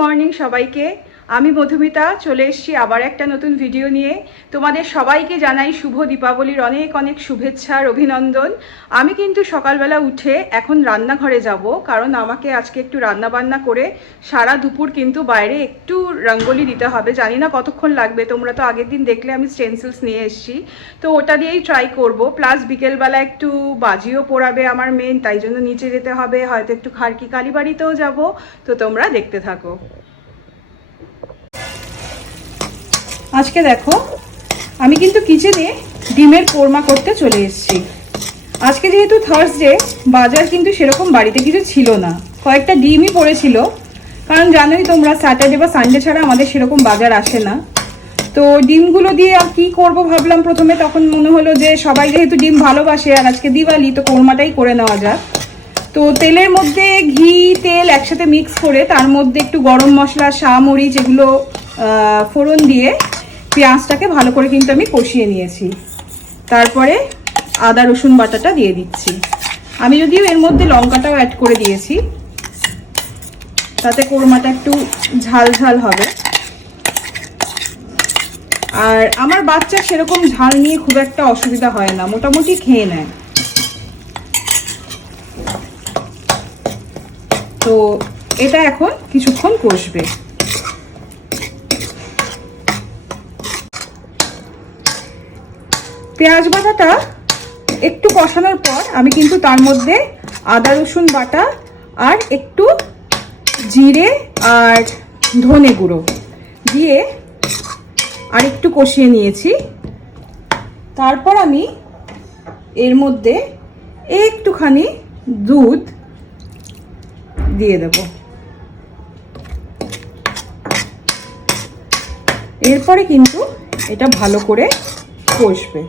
Morning সবাইকে। আমি মধুমিতা চলে এসেছি আবার একটা নতুন ভিডিও নিয়ে। তোমাদের সবাইকে জানাই শুভ দীপাবলির অনেক অনেক শুভেচ্ছা আর অভিনন্দন। আমি কিন্তু সকালবেলা উঠে এখন রান্নাঘরে যাব, কারণ আমাকে আজকে একটু রান্না বান্না করে সারা দুপুর কিন্তু বাইরে একটু রঙ্গোলি দিতে হবে। জানি না কতক্ষণ লাগবে, তোমরা তো আগের দিন দেখলে আমি স্টেনসিলস নিয়ে এসেছি, তো ওটা দিয়েই ট্রাই করব। প্লাস বিকেলবেলা একটু বাজিও পোড়াবে আমার মেন, তাই জন্য নিচে যেতে হবে, হয়তো একটু খারকি কালীবাড়িতেও যাব। তো তোমরা দেখতে থাকো। আজকে দেখো আমি কিন্তু কিচেনে ডিমের কোরমা করতে চলে এসেছি। আজকে যেহেতু থার্সডে, বাজার কিন্তু সেরকম বাড়িতে কিছু ছিল না, কয়েকটা ডিমই পড়েছিল, কারণ জানোই তোমরা স্যাটারডে বা সানডে ছাড়া আমাদের সেরকম বাজার আসে না। তো ডিমগুলো দিয়ে আর কি করব ভাবলাম প্রথমে, তখন মনে হলো যে সবাই যেহেতু ডিম ভালোবাসে আর আজকে দিওয়ালি, তো কোরমাটাই করে নেওয়া যাক। তো তেলের মধ্যে ঘি তেল একসাথে মিক্স করে তার মধ্যে একটু গরম মশলা মরিচ এগুলো ফোড়ন দিয়ে পেঁয়াজটাকে ভালো করে কিন্তু আমি কষিয়ে নিয়েছি। তারপরে আদা রসুন বাটাটা দিয়ে দিচ্ছি। আমি যদিও এর মধ্যে লঙ্কাটাও অ্যাড করে দিয়েছি, তাতে কোরমাটা একটু ঝাল ঝাল হবে। আর আমার বাচ্চা সেরকম ঝাল নিয়ে খুব একটা অসুবিধা হয় না, মোটামুটি খেয়ে নেয়। তো এটা এখন কিছুক্ষণ কষবে। পেঁয়াজ বাটাটা একটু কষানোর পর আমি কিন্তু তার মধ্যে আদা রসুন বাটা আর একটু জিরে আর ধনে গুঁড়ো দিয়ে আর একটু কষিয়ে নিয়েছি। তারপর আমি এর মধ্যে একটুখানি দুধ দিয়ে দেব। এরপরে কিন্তু এটা ভালো করে কষবে।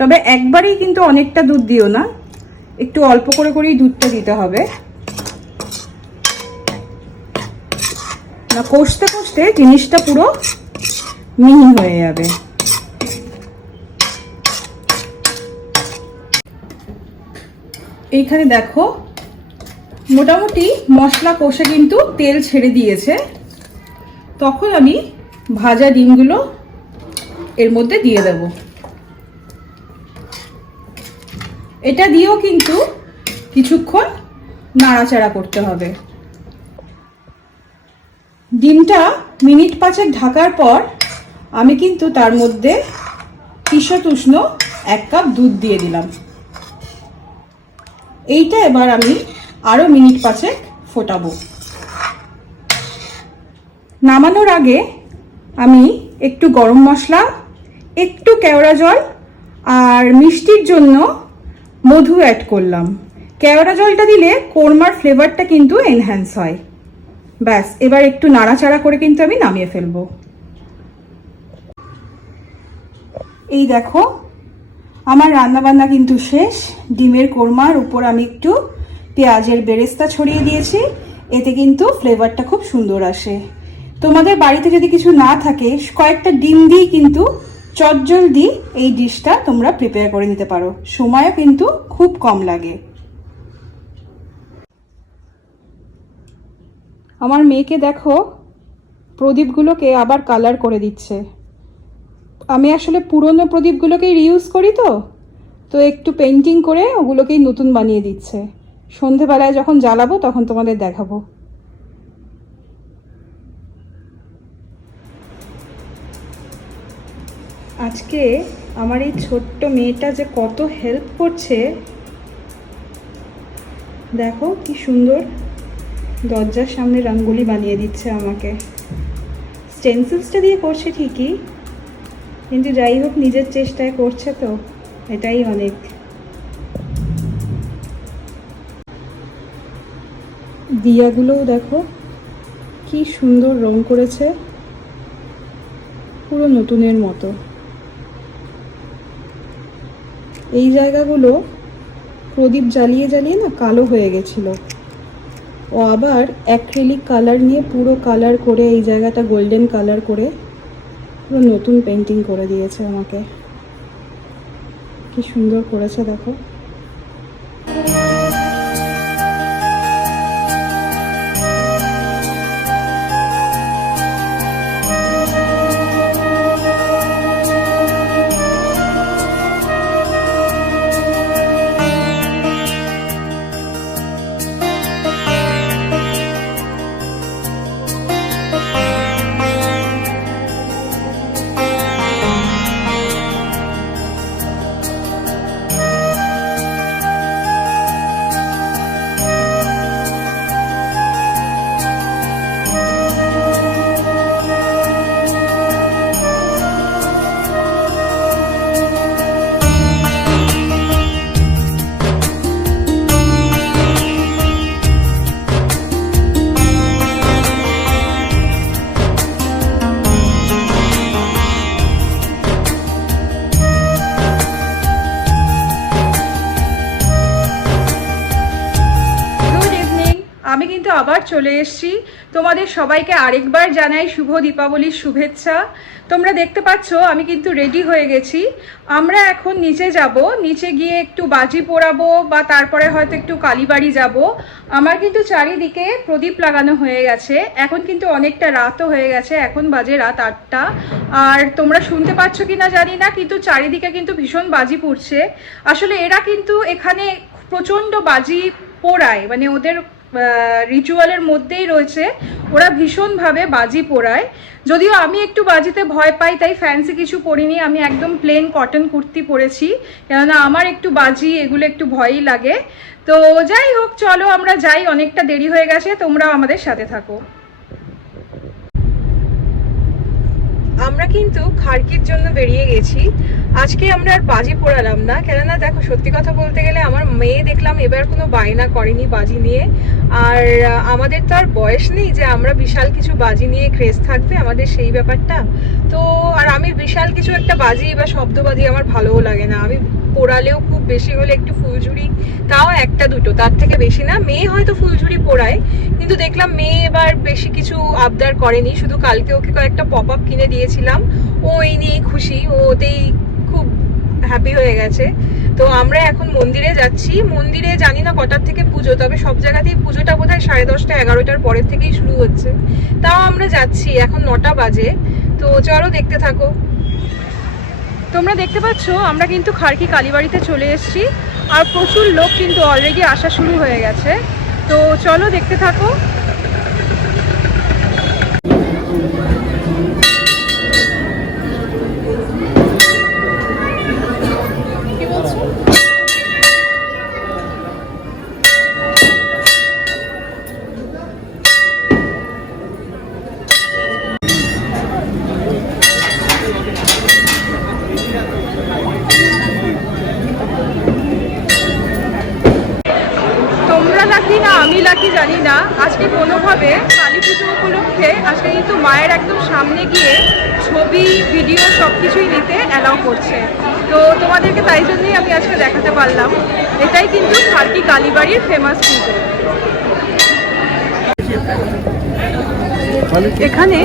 তবে একবারেই কিন্তু অনেকটা দুধ দিও না, একটু অল্প করে করেই দুধটা দিতে হবে, না কষতে কষতে জিনিসটা পুরো মিহি হয়ে যাবে। এইখানে দেখো মোটামুটি মশলা কষে কিন্তু তেল ছেড়ে দিয়েছে। তখন আমি ভাজা ডিমগুলো এর মধ্যে দিয়ে দেব। এটা দিয়েও কিন্তু কিছুক্ষণ নাড়াচাড়া করতে হবে। ডিমটা মিনিট 5 ঢাকার পর আমি কিন্তু তার মধ্যে ঈষৎ উষ্ণ 1 কাপ দুধ দিয়ে দিলাম। এইটা এবার আমি আরো মিনিট 5 ফোটাবো। নামানোর আগে আমি একটু গরম মশলা, একটু কেওড়া জল আর মিষ্টির জন্য মধু অ্যাড করলাম। কেওড়া জলটা দিলে কোরমার ফ্লেভারটা কিন্তু এনহ্যান্স হয়। ব্যাস, এবার একটু নাড়াচাড়া করে কিন্তু আমি নামিয়ে ফেলবো। এই দেখো আমার রান্নাবান্না কিন্তু শেষ। ডিমের কোরমার উপর আমি একটু পেঁয়াজের বেরেস্তা ছড়িয়ে দিয়েছি, এতে কিন্তু ফ্লেভারটা খুব সুন্দর আসে। তোমাদের বাড়িতে যদি কিছু না থাকে, কয়েকটা ডিম দিয়ে কিন্তু চটজলদি এই ডিশটা তোমরা প্রিপেয়ার করে নিতে পারো, সময়ও কিন্তু খুব কম লাগে। আমার মেয়েকে দেখো প্রদীপগুলোকে আবার কালার করে দিচ্ছে। আমি আসলে পুরনো প্রদীপগুলোকেই রিইউজ করি, তো একটু পেন্টিং করে ওগুলোকেই নতুন বানিয়ে দিচ্ছে। সন্ধেবেলায় যখন জ্বালাবো তখন তোমাদের দেখাবো। আজকে আমার এই ছোট্ট মেয়েটা যে কত হেল্প করছে দেখো, কি সুন্দর দরজার সামনে রঙ্গোলি বানিয়ে দিচ্ছে আমাকে। স্টেনসিলসটা দিয়ে করছে ঠিকই, কিন্তু যাই হোক নিজের চেষ্টায় করছে, তো এটাই অনেক। দিয়াগুলোও দেখো কি সুন্দর রং করেছে, পুরো নতুনের মতো। এই জায়গাগুলো প্রদীপ জ্বালিয়ে জ্বালিয়ে না কালো হয়ে গেছিল, ও আবার অ্যাক্রিলিক কালার নিয়ে পুরো কালার করে এই জায়গাটা গোল্ডেন কালার করে পুরো নতুন পেন্টিং করে দিয়েছে আমাকে। কি সুন্দর করেছে দেখো। কিন্তু আবার চলে এসেছি। তোমাদের সবাইকে আরেকবার জানাই শুভ দীপাবলির শুভেচ্ছা। তোমরা দেখতে পাচ্ছ আমি কিন্তু রেডি হয়ে গেছি। আমরা এখন নিচে যাব, নিচে গিয়ে একটু বাজি পোড়াবো বা তারপরে হয়তো একটু কালীবাড়ি যাব। আমার কিন্তু চারিদিকে প্রদীপ লাগানো হয়ে গেছে। এখন কিন্তু অনেকটা রাতও হয়ে গেছে, এখন বাজে রাত 8টা। আর তোমরা শুনতে পাচ্ছ কিনা জানি না, কিন্তু চারিদিকে কিন্তু ভীষণ বাজি পুড়ছে। আসলে এরা কিন্তু এখানে প্রচণ্ড বাজি পোড়ায়, মানে ওদের রিচুয়ালের মধ্যেই রয়েছে, ওরা ভীষণভাবে বাজি পোড়ায়। যদিও আমি একটু বাজিতে ভয় পাই, তাই ফ্যান্সি কিছু পরিনি, আমি একদম প্লেন কটন কুর্তি পরেছি, কেননা আমার একটু বাজি এগুলো একটু ভয়ই লাগে। তো যাই হোক, চলো আমরা যাই, অনেকটা দেরি হয়ে গেছে, তোমরাও আমাদের সাথে থাকো। আমরা কিন্তু খাড়কির জন্য বেরিয়ে গেছি। আজকে আমরা আর বাজি পোড়ালাম না, কেননা দেখো সত্যি কথা বলতে গেলে আমার মেয়ে দেখলাম এবার কোনো বায়না করেনি বাজি নিয়ে। আর আমাদের তো আর বয়স নেই যে আমরা বিশাল কিছু বাজি নিয়ে ক্রেজ থাকবে, আমাদের সেই ব্যাপারটা তো। আর আমি বিশাল কিছু একটা বাজি বা শব্দবাজি আমার ভালোও লাগে না। আমি পোড়ালেও খুব বেশি হলে একটু ফুলঝুরি, তাও একটা দুটো, তার থেকে বেশি না। মেয়ে হয়তো ফুলঝুরি পোড়ায়, কিন্তু দেখলাম মেয়ে এবার বেশি কিছু আবদার করেনি। শুধু কালকে ওকে কয়েকটা পপ আপ কিনে দিয়েছিলাম, ও এই নিয়েই খুশি, ও ওতেই খুব হ্যাপি হয়ে গেছে। তো আমরা এখন মন্দিরে যাচ্ছি। মন্দিরে জানি না কটার থেকে পুজো, তবে সব জায়গাতেই পুজোটা বোধহয় 10:30 11টার পরের থেকেই শুরু হচ্ছে। তাও আমরা যাচ্ছি, এখন 9টা বাজে। তো চলো দেখতে থাকো। তোমরা দেখতে পাচ্ছ আমরা কিন্তু খাড়কি কালীবাড়িতে চলে এসেছি, আর প্রচুর লোক কিন্তু অলরেডি আসা শুরু হয়ে গেছে। তো চলো দেখতে থাকো। আমি লাকি জানি না, আজকে কোনোভাবে কালী পুজো উপলক্ষে আজকে কিন্তু মায়ের একদম সামনে গিয়ে ছবি ভিডিও সব কিছুই নিতে অ্যালাউ করছে। তো তোমাদেরকে তাই জন্যই আমি আজকে দেখাতে পারলাম। এটাই কিন্তু খাড়কি কালীবাড়ির ফেমাস পুজো। এখানে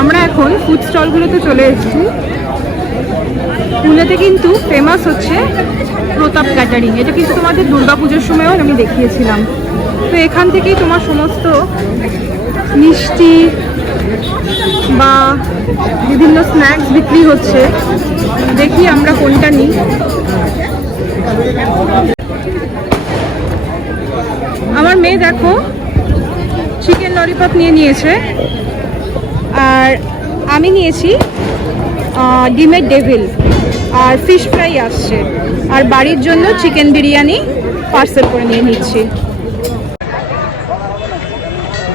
আমরা এখন ফুড স্টলগুলোতে চলে এসেছি। পুনেতে কিন্তু ফেমাস হচ্ছে প্রতাপ ক্যাটারিং, এটা কিন্তু তোমাদের দুর্গাপুজোর সময়ও আমি দেখিয়েছিলাম। তো এখান থেকেই তোমার সমস্ত মিষ্টি বা বিভিন্ন স্ন্যাক্স বিক্রি হচ্ছে। দেখি আমরা কোনটা নিই। আমার মেয়ে দেখো চিকেন ললিপপ নিয়ে নিয়েছে, আর আমি নিয়েছি ডিমের ডেভিল, আর ফিশ ফ্রাই আসছে, আর বাড়ির জন্য চিকেন বিরিয়ানি পার্সেল করে নিয়ে নিচ্ছি।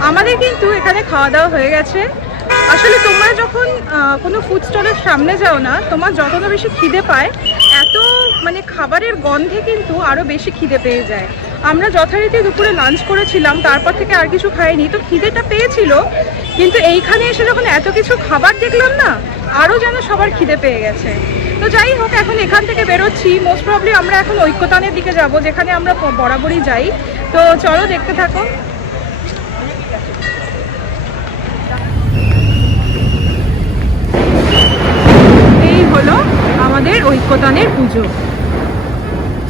আমাদের কিন্তু এখানে খাওয়া দাওয়া হয়ে গেছে। আসলে তোমরা যখন কোনো ফুড স্টলের সামনে যাও না, তোমার যতটা বেশি খিদে পায়, এত মানে খাবারের গন্ধে কিন্তু আরও বেশি খিদে পেয়ে যায়। আমরা যথারীতি দুপুরে লাঞ্চ করেছিলাম, তারপর থেকে আর কিছু খাইনি, তো খিদেটা পেয়েছিল, কিন্তু এইখানে এসে যখন এত কিছু খাবার দেখলাম না, আরও যেন সবার খিদে পেয়ে গেছে। তো যাই হোক, এখন এখান থেকে বেরোচ্ছি। মোস্ট প্রবলি আমরা এখন ঐক্যতানের দিকে যাব, যেখানে আমরা বরাবরই যাই। তো চলো দেখতে থাকো। এই হলো আমাদের ঐক্যতানের পুজো।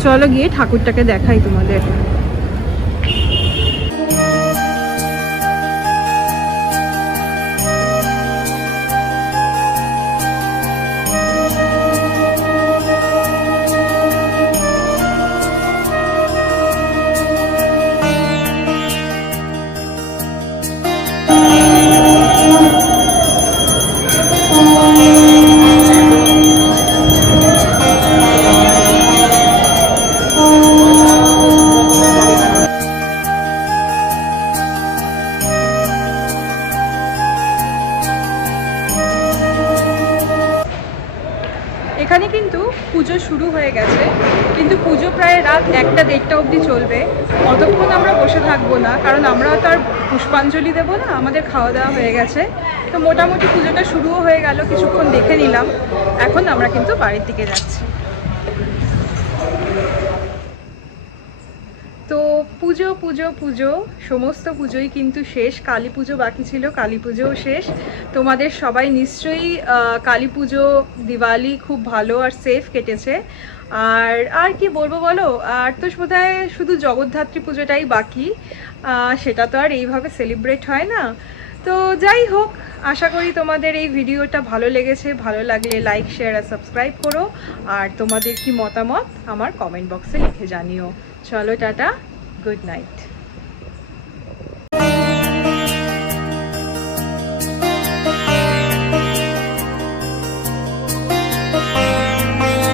চলো গিয়ে ঠাকুরটাকে দেখাই তোমাদের। এখানে কিন্তু পুজো শুরু হয়ে গেছে, কিন্তু পুজো প্রায় রাত 1টা 1:30 অবধি চলবে। অতক্ষণ আমরা বসে থাকবো না, কারণ আমরা তার পুষ্পাঞ্জলি দেবো না, আমাদের খাওয়া দাওয়া হয়ে গেছে। তো মোটামুটি পুজোটা শুরুও হয়ে গেল, কিছুক্ষণ দেখে নিলাম। এখন আমরা কিন্তু বাড়ির দিকে যাচ্ছি। তো পুজো পুজো পুজো, সমস্ত পুজোই কিন্তু শেষ। কালী পুজো বাকি ছিল, কালী পুজোও শেষ। তোমাদের সবাই নিশ্চয়ই কালী পুজো, দিওয়ালি খুব ভালো আর সেফ কেটেছে। আর কি বলবো বলো, আর তো বোধহয় শুধু জগদ্ধাত্রী পুজোটাই বাকি। সেটা তো আর এইভাবে সেলিব্রেট হয় না। তো যাই হোক, আশা করি তোমাদের এই ভিডিওটা ভালো লেগেছে। ভালো লাগলে লাইক, শেয়ার আর সাবস্ক্রাইব করো। আর তোমাদের কি মতামত আমার কমেন্ট বক্সে লিখে জানিও। চলো টাটা, গুড নাইট।